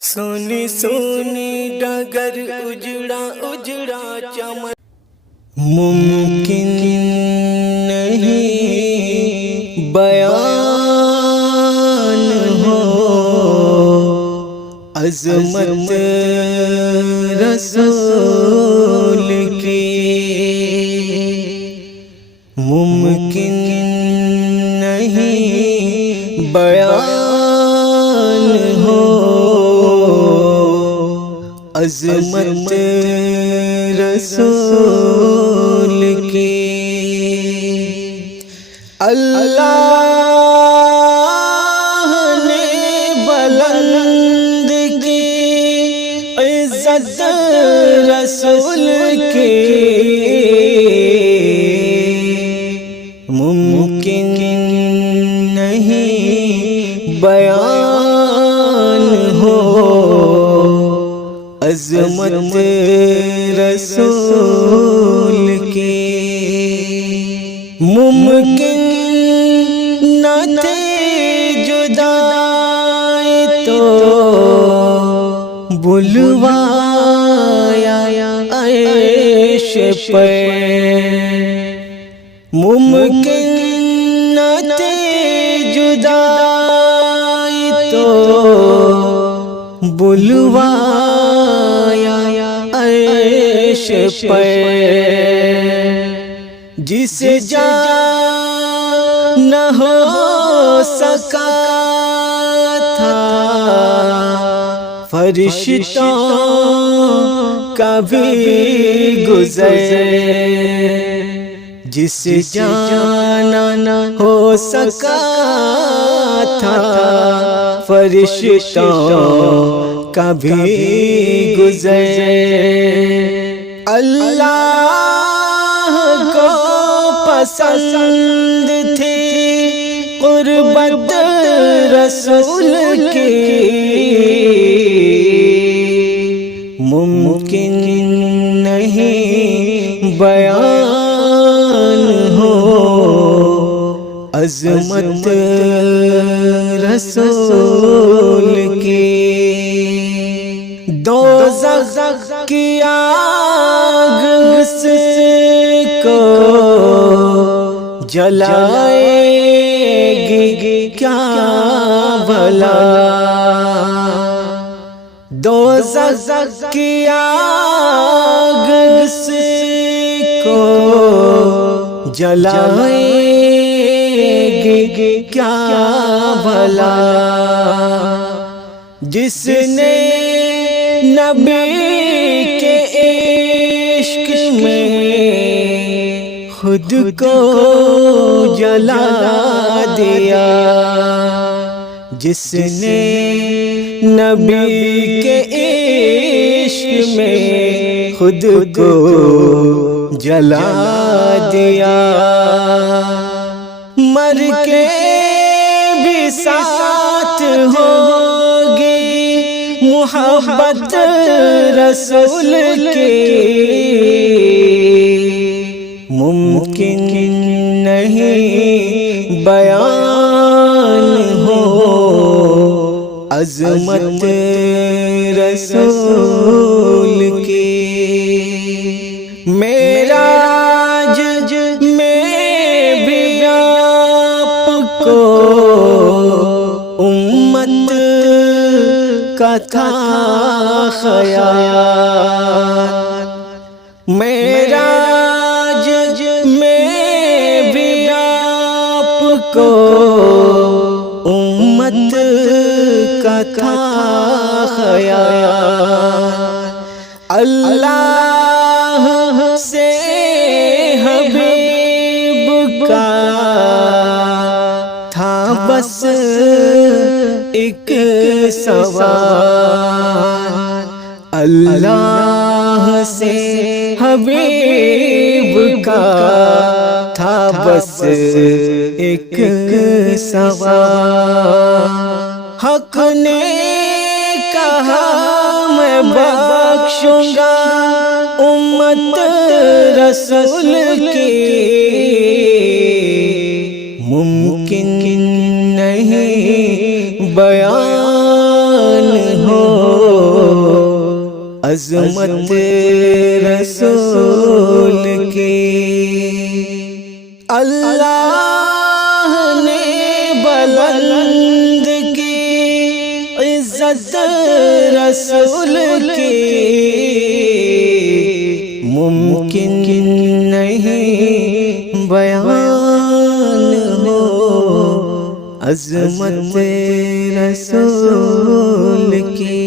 سونی سونی ڈگر اجڑا اجڑا چمن ممکن نہیں بیان ہو عظمت رسول کی، ممکن نہیں بیان ہو عظمت رسول کی۔ اللہ نے بلند کی عزت رسول کی، ممکن نہیں بیان ہو عظمت رسول کی۔ ممکن نہ تھی جدائی تو بلوایا عیش پہ، ممکن نہ تھی جدائی تو بلوایا عیش پہ، جس جا نہ ہو سکا تھا فرشتوں کا بھی گزر، جس جانا نہ ہو سکا تھا فرشتوں کا بھی گزر، اللہ کو پسند تھی قربت رسول کی، ممکن نہیں بیان ہو عظمت رسول کی۔ دوزخ کی آگ سے کو جلائے گی کیا بھلا، دوزخ کی آگ سے کو جلائے گی کیا بھلا، جس نے نبی کے عشق میں خود کو جلا دیا، جس نے نبی کے عشق میں خود کو جلا دیا، مر کے بھی ساتھ ہوگی محبت رسول کی، ممکن نہیں بیان ہو عظمت رسول کی۔ معراج میں بھی آپ کو امت کا تھا خیال، معراج میں بھی آپ کو امت کا تھا خیال، اللہ سے حبیب کا تھا بس ایک سوال، اللہ سے حبیب کا تھا بس ایک سوال، حق نے کہا میں بخشوں گا امت رسول کی، ممکن نہیں بیان ہو عظمت رسول کی۔ اللہ نے بلند کی عزت رسول کی، ممکن نہیں بیان ہو عظمت رسول کی۔